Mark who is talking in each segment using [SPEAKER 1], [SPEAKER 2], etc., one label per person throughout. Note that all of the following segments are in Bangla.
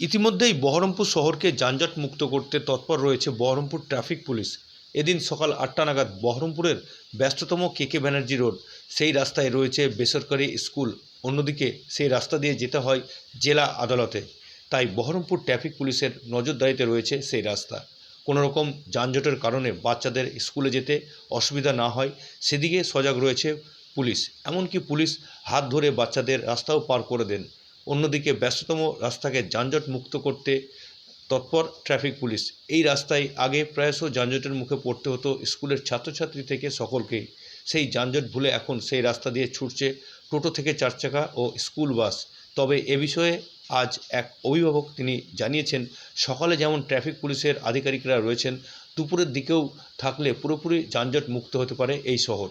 [SPEAKER 1] ইতিমধ্যেই বহরমপুর শহরকে যানজট মুক্ত করতে তৎপর রয়েছে বহরমপুর ট্রাফিক পুলিশ। এদিন সকাল আটটা নাগাদ বহরমপুরের ব্যস্ততম কে কে ব্যানার্জি রোড, সেই রাস্তায় রয়েছে বেসরকারি স্কুল। অন্যদিকে সেই রাস্তা দিয়ে যেতে হয় জেলা আদালতে। তাই বহরমপুর ট্রাফিক পুলিশের নজরদারিতে রয়েছে সেই রাস্তা। কোনো রকম যানজটের কারণে বাচ্চাদের স্কুলে যেতে অসুবিধা না হয়, সেদিকে সজাগ রয়েছে পুলিশ। এমনকি পুলিশ হাত ধরে বাচ্চাদের রাস্তাও পার করে দেন। অন্যদিকে ব্যস্ততম রাস্তাকে যানজট মুক্ত করতে তৎপর ট্রাফিক পুলিশ। এই রাস্তায় আগে প্রায়শ যানজটের মুখে পড়তে হতো স্কুলের ছাত্রছাত্রী থেকে সকলকেই সেই যানজট ভুলে এখন সেই রাস্তা দিয়ে ছুটছে টোটো থেকে চার চাকা ও স্কুল বাস। তবে এ বিষয়ে আজ এক অভিভাবক তিনি জানিয়েছেন, সকালে যেমন ট্রাফিক পুলিশের আধিকারিকরা রয়েছেন, দুপুরের দিকেও থাকলে পুরোপুরি যানজট মুক্ত হতে পারে এই শহর।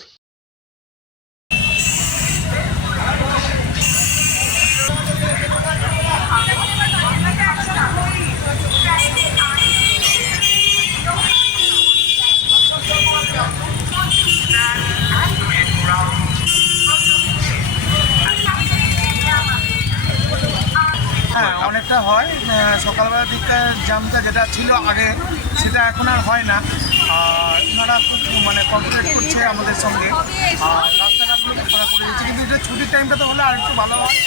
[SPEAKER 2] অনেকটা হয় সকালবেলার দিকটা জ্যামটা যেটা ছিল আগে, সেটা এখন আর হয় না। আর ওনারা খুব মানে কমপ্লিট করছে আমাদের সঙ্গে। আর করে কিন্তু এটা ছুটির টাইমটাতে হলে আর একটু ভালো হয়।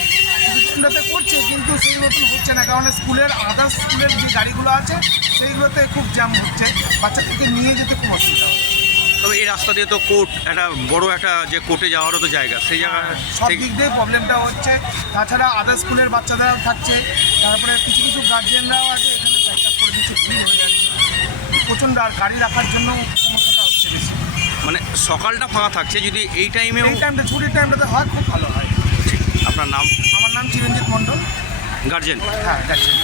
[SPEAKER 2] টাইমটাতে করছে, কিন্তু সেই মতন হচ্ছে না। কারণ স্কুলের আদার্স স্কুলের যে গাড়িগুলো আছে, সেইগুলোতে খুব জ্যাম হচ্ছে। বাচ্চাদেরকে নিয়ে যেতে খুব অসুবিধা হচ্ছে।
[SPEAKER 3] তবে এই রাস্তা দিয়ে তো কোর্ট একটা বড় একটা যে কোর্টে যাওয়ারও তো জায়গা সেই জায়গা
[SPEAKER 2] সব দিক দিয়ে প্রবলেমটা হচ্ছে। তাছাড়া আদার স্কুলের বাচ্চাদেরও থাকছে। তারপরে কিছু কিছু গার্জিয়ানরাও আছে এখানে করে দিচ্ছে হয়ে যাচ্ছে। প্রচণ্ড আর গাড়ি রাখার জন্য সমস্যাটা হচ্ছে বেশি।
[SPEAKER 3] মানে সকালটা ফাঁকা থাকছে যদি এই টাইমে
[SPEAKER 2] এই টাইমটা ছুটির টাইমটাতে হয় খুব ভালো হয়।
[SPEAKER 3] আপনার নাম?
[SPEAKER 2] আমার নাম চিরঞ্জিত মণ্ডল।
[SPEAKER 3] গার্জেন
[SPEAKER 2] হ্যাঁ গার্জিয়ান